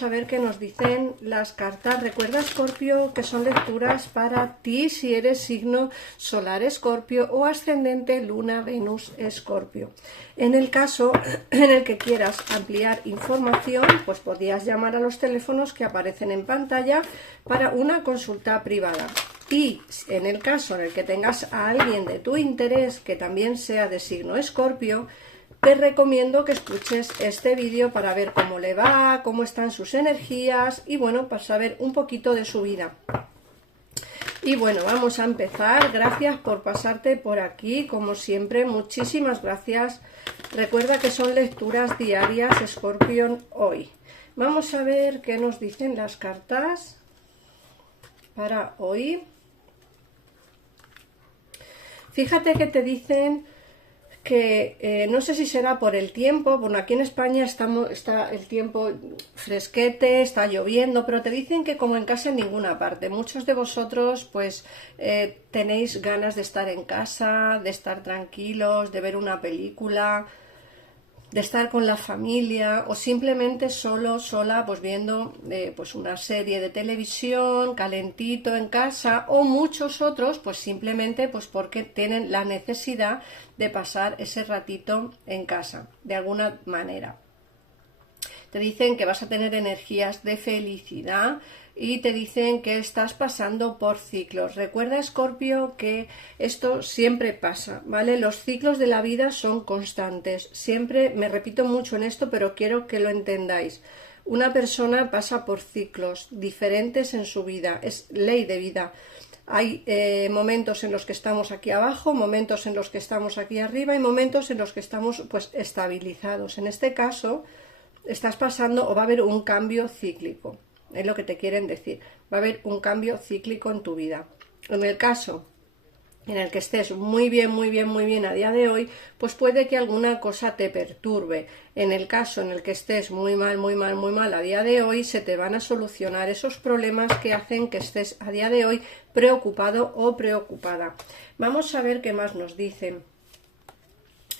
vamos a ver qué nos dicen las cartas. Recuerda, Escorpio, que son lecturas para ti si eres signo solar Escorpio o ascendente Luna Venus Escorpio. En el caso en el que quieras ampliar información, pues podrías llamar a los teléfonos que aparecen en pantalla para una consulta privada. Y en el caso en el que tengas a alguien de tu interés que también sea de signo Escorpio, te recomiendo que escuches este vídeo para ver cómo le va, cómo están sus energías y bueno, para saber un poquito de su vida. Y bueno, vamos a empezar. Gracias por pasarte por aquí, como siempre, muchísimas gracias. Recuerda que son lecturas diarias Escorpión hoy. Vamos a ver qué nos dicen las cartas para hoy. Fíjate que te dicen que no sé si será por el tiempo. Bueno, aquí en España está el tiempo fresquete, está lloviendo, pero te dicen que como en casa en ninguna parte. Muchos de vosotros pues tenéis ganas de estar en casa, de estar tranquilos, de ver una película, de estar con la familia o simplemente sola, pues viendo pues una serie de televisión, calentito en casa, o muchos otros pues simplemente pues porque tienen la necesidad de pasar ese ratito en casa, de alguna manera. Te dicen que vas a tener energías de felicidad y te dicen que estás pasando por ciclos. Recuerda, Escorpio, que esto siempre pasa, ¿vale? Los ciclos de la vida son constantes. Siempre me repito mucho en esto, pero quiero que lo entendáis. Una persona pasa por ciclos diferentes en su vida, es ley de vida. Hay momentos en los que estamos aquí abajo, momentos en los que estamos aquí arriba y momentos en los que estamos pues estabilizados. En este caso estás pasando o va a haber un cambio cíclico, es lo que te quieren decir. Va a haber un cambio cíclico en tu vida. En el caso en el que estés muy bien a día de hoy, pues puede que alguna cosa te perturbe. En el caso en el que estés muy mal a día de hoy, se te van a solucionar esos problemas que hacen que estés a día de hoy preocupado o preocupada. Vamos a ver qué más nos dicen.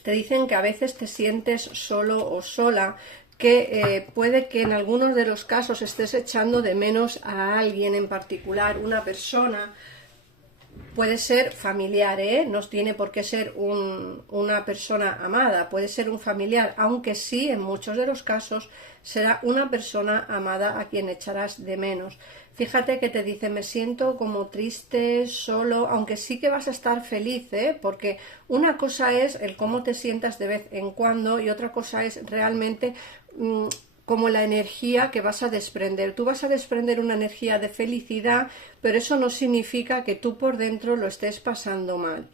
Te dicen que a veces te sientes solo o sola, que puede que en algunos de los casos estés echando de menos a alguien en particular, una persona. Puede ser familiar, no tiene por qué ser una persona amada, puede ser un familiar, aunque sí, en muchos de los casos, será una persona amada a quien echarás de menos. Fíjate que te dice, me siento como triste, solo, aunque sí que vas a estar feliz, porque una cosa es el cómo te sientas de vez en cuando y otra cosa es realmente como la energía que vas a desprender. Tú vas a desprender una energía de felicidad, pero eso no significa que tú por dentro lo estés pasando mal.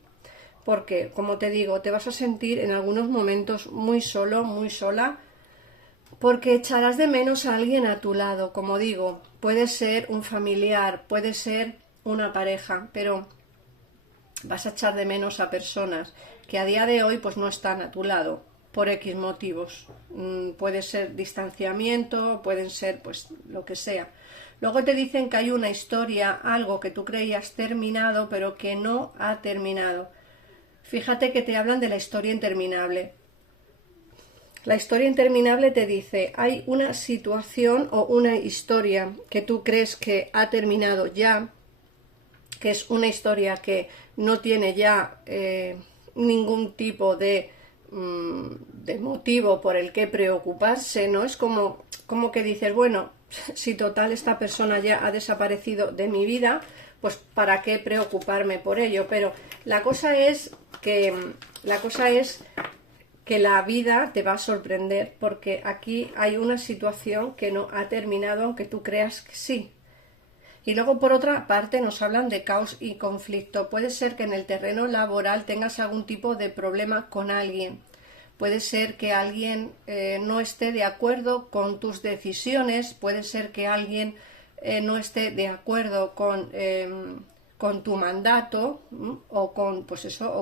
Porque, como te digo, te vas a sentir en algunos momentos muy solo, muy sola, porque echarás de menos a alguien a tu lado. Como digo, puede ser un familiar, puede ser una pareja, pero vas a echar de menos a personas que a día de hoy pues no están a tu lado por X motivos. Puede ser distanciamiento, pueden ser pues lo que sea. Luego te dicen que hay una historia, algo que tú creías terminado, pero que no ha terminado. Fíjate que te hablan de la historia interminable. La historia interminable te dice, hay una situación o una historia que tú crees que ha terminado ya, que es una historia que no tiene ya ningún tipo de motivo por el que preocuparse, ¿no? Es como que dices, bueno, si total esta persona ya ha desaparecido de mi vida, pues ¿para qué preocuparme por ello? Pero la cosa es que la vida te va a sorprender, porque aquí hay una situación que no ha terminado, aunque tú creas que sí. Y luego, por otra parte, nos hablan de caos y conflicto. Puede ser que en el terreno laboral tengas algún tipo de problema con alguien. Puede ser que alguien no esté de acuerdo con tus decisiones. Puede ser que alguien no esté de acuerdo con tu mandato o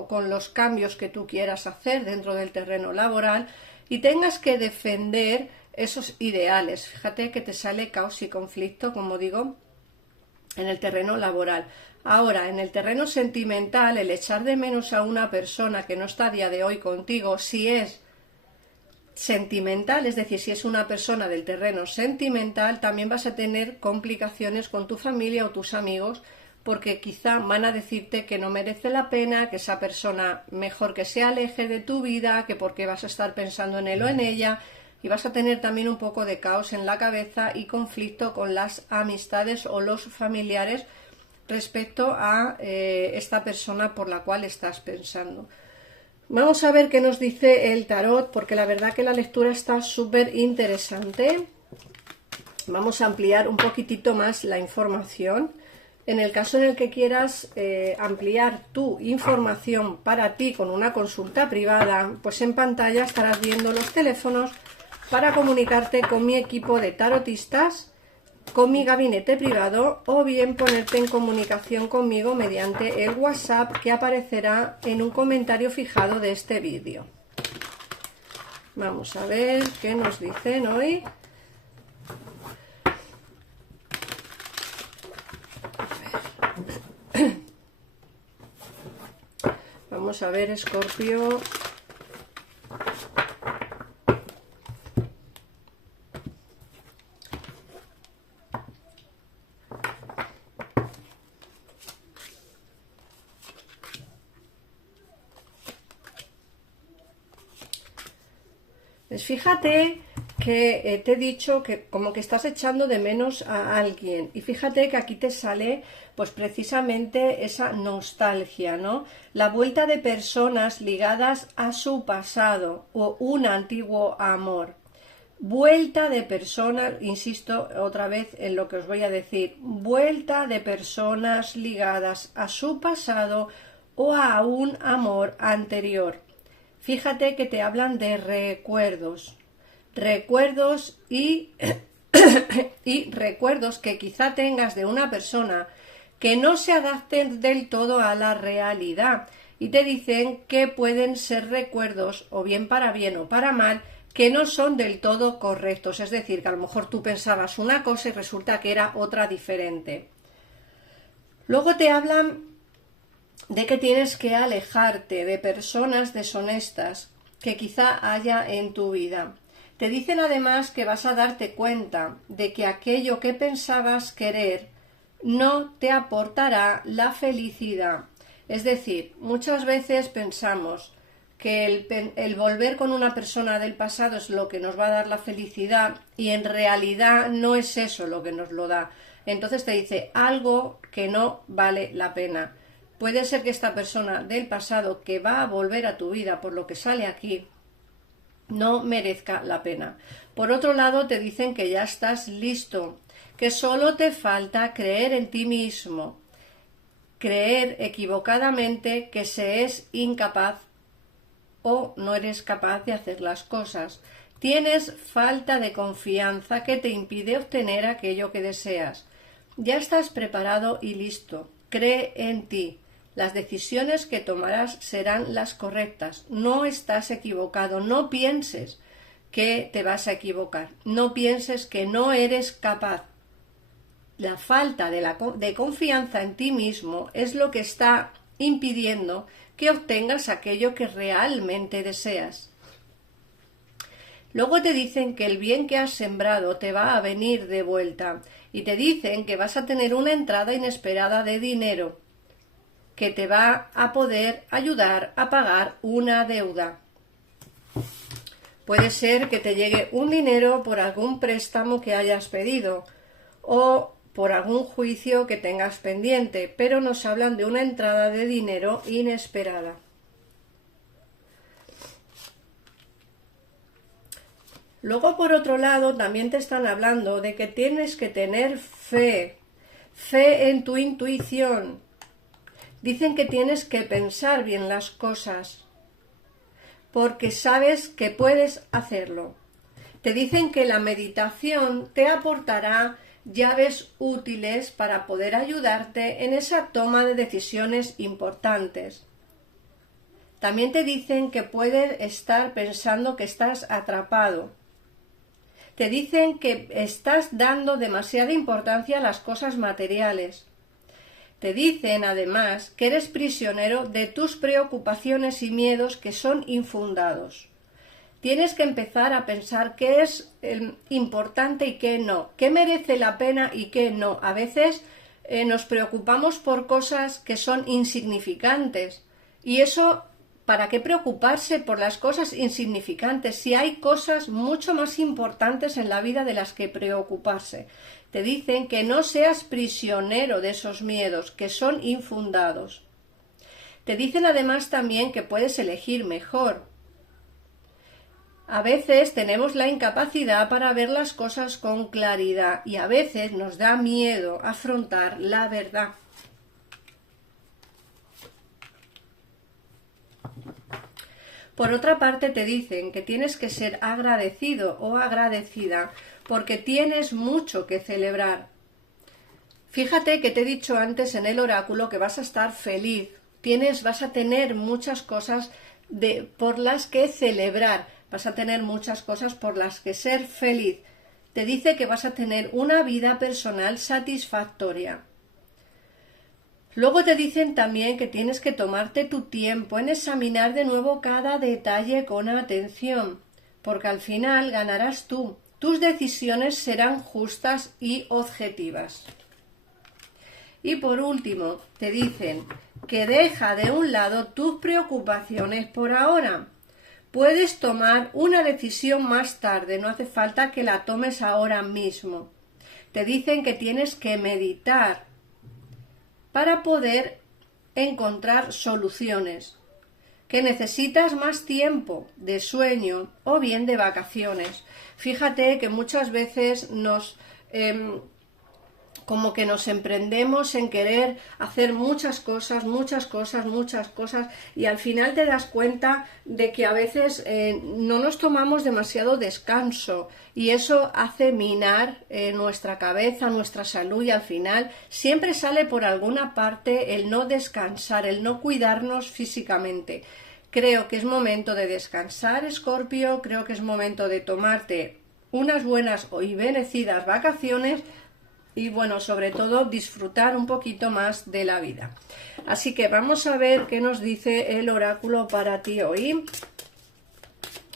con los cambios que tú quieras hacer dentro del terreno laboral y tengas que defender esos ideales. Fíjate que te sale caos y conflicto, como digo, en el terreno laboral. Ahora, en el terreno sentimental, el echar de menos a una persona que no está a día de hoy contigo, si es sentimental, es decir, si es una persona del terreno sentimental, también vas a tener complicaciones con tu familia o tus amigos, porque quizá van a decirte que no merece la pena, que esa persona mejor que se aleje de tu vida, que porque vas a estar pensando en él o en ella, y vas a tener también un poco de caos en la cabeza y conflicto con las amistades o los familiares respecto a esta persona por la cual estás pensando. Vamos a ver qué nos dice el tarot, porque la verdad que la lectura está súper interesante. Vamos a ampliar un poquitito más la información. En el caso en el que quieras ampliar tu información para ti con una consulta privada, pues en pantalla estarás viendo los teléfonos para comunicarte con mi equipo de tarotistas, con mi gabinete privado, o bien ponerte en comunicación conmigo mediante el WhatsApp que aparecerá en un comentario fijado de este vídeo. Vamos a ver qué nos dicen hoy. Vamos a ver, Escorpio. Pues fíjate que te he dicho que como que estás echando de menos a alguien, y fíjate que aquí te sale pues precisamente esa nostalgia, ¿no? La vuelta de personas ligadas a su pasado o un antiguo amor. Vuelta de personas, insisto otra vez en lo que os voy a decir, vuelta de personas ligadas a su pasado o a un amor anterior. Fíjate que te hablan de recuerdos y, y recuerdos que quizá tengas de una persona que no se adapten del todo a la realidad, y te dicen que pueden ser recuerdos o bien o para mal, que no son del todo correctos, es decir, que a lo mejor tú pensabas una cosa y resulta que era otra diferente. Luego te hablan de que tienes que alejarte de personas deshonestas que quizá haya en tu vida. Te dicen además que vas a darte cuenta de que aquello que pensabas querer no te aportará la felicidad. Es decir, muchas veces pensamos que el volver con una persona del pasado es lo que nos va a dar la felicidad, y en realidad no es eso lo que nos lo da. Entonces te dice algo que no vale la pena. Puede ser que esta persona del pasado que va a volver a tu vida, por lo que sale aquí, no merezca la pena. Por otro lado, te dicen que ya estás listo, que solo te falta creer en ti mismo, creer equivocadamente que se es incapaz o no eres capaz de hacer las cosas. Tienes falta de confianza que te impide obtener aquello que deseas. Ya estás preparado y listo. Cree en ti. Las decisiones que tomarás serán las correctas. No estás equivocado. No pienses que te vas a equivocar. No pienses que no eres capaz. La falta de confianza en ti mismo es lo que está impidiendo que obtengas aquello que realmente deseas. Luego te dicen que el bien que has sembrado te va a venir de vuelta, y te dicen que vas a tener una entrada inesperada de dinero que te va a poder ayudar a pagar una deuda. Puede ser que te llegue un dinero por algún préstamo que hayas pedido o por algún juicio que tengas pendiente, pero nos hablan de una entrada de dinero inesperada. Luego, por otro lado, también te están hablando de que tienes que tener fe en tu intuición. Dicen que tienes que pensar bien las cosas, porque sabes que puedes hacerlo. Te dicen que la meditación te aportará llaves útiles para poder ayudarte en esa toma de decisiones importantes. También te dicen que puedes estar pensando que estás atrapado. Te dicen que estás dando demasiada importancia a las cosas materiales. Te dicen además que eres prisionero de tus preocupaciones y miedos que son infundados. Tienes que empezar a pensar qué es importante y qué no, qué merece la pena y qué no. A veces nos preocupamos por cosas que son insignificantes y eso, ¿para qué preocuparse por las cosas insignificantes si hay cosas mucho más importantes en la vida de las que preocuparse? Te dicen que no seas prisionero de esos miedos, que son infundados. Te dicen además también que puedes elegir mejor. A veces tenemos la incapacidad para ver las cosas con claridad y a veces nos da miedo afrontar la verdad. Por otra parte, te dicen que tienes que ser agradecido o agradecida porque tienes mucho que celebrar. Fíjate que te he dicho antes en el oráculo que vas a estar feliz, vas a tener muchas cosas por las que celebrar, vas a tener muchas cosas por las que ser feliz. Te dice que vas a tener una vida personal satisfactoria. Luego te dicen también que tienes que tomarte tu tiempo en examinar de nuevo cada detalle con atención, porque al final ganarás tú. Tus decisiones serán justas y objetivas. Y por último, te dicen que deja de un lado tus preocupaciones por ahora. Puedes tomar una decisión más tarde, no hace falta que la tomes ahora mismo. Te dicen que tienes que meditar para poder encontrar soluciones, que necesitas más tiempo de sueño o bien de vacaciones. Fíjate que muchas veces como que nos emprendemos en querer hacer muchas cosas y al final te das cuenta de que a veces no nos tomamos demasiado descanso y eso hace minar nuestra cabeza, nuestra salud y al final siempre sale por alguna parte el no descansar, el no cuidarnos físicamente. Creo que es momento de descansar, Escorpio, creo que es momento de tomarte unas buenas y merecidas vacaciones y bueno, sobre todo disfrutar un poquito más de la vida. Así que vamos a ver qué nos dice el oráculo para ti hoy.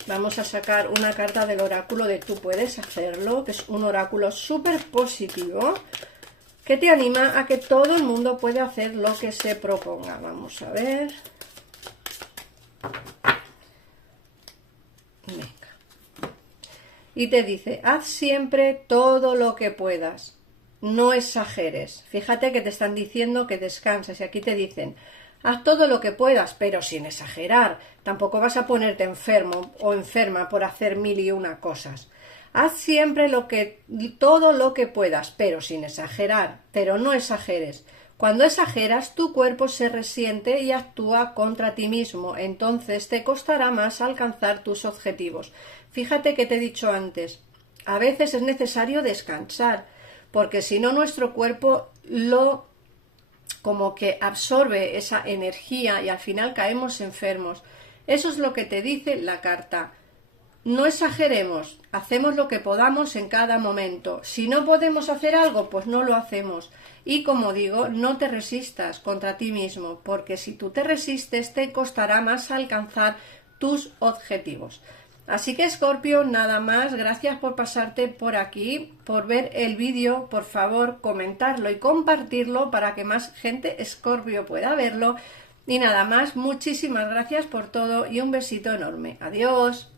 Vamos a sacar una carta del oráculo de Tú puedes hacerlo, que es un oráculo súper positivo, que te anima a que todo el mundo puede hacer lo que se proponga. Vamos a ver. Venga. Y te dice, haz siempre todo lo que puedas. No exageres. Fíjate que te están diciendo que descanses y aquí te dicen, haz todo lo que puedas, pero sin exagerar. Tampoco vas a ponerte enfermo o enferma por hacer 1001 cosas. Haz siempre todo lo que puedas, pero sin exagerar, pero no exageres. Cuando exageras, tu cuerpo se resiente y actúa contra ti mismo, entonces te costará más alcanzar tus objetivos. Fíjate que te he dicho antes, a veces es necesario descansar, porque si no nuestro cuerpo como que absorbe esa energía y al final caemos enfermos. Eso es lo que te dice la carta. No exageremos, hacemos lo que podamos en cada momento. Si no podemos hacer algo, pues no lo hacemos. Y como digo, no te resistas contra ti mismo, porque si tú te resistes te costará más alcanzar tus objetivos. Así que Escorpio, nada más, gracias por pasarte por aquí, por ver el vídeo, por favor comentarlo y compartirlo para que más gente Escorpio pueda verlo. Y nada más, muchísimas gracias por todo y un besito enorme. Adiós.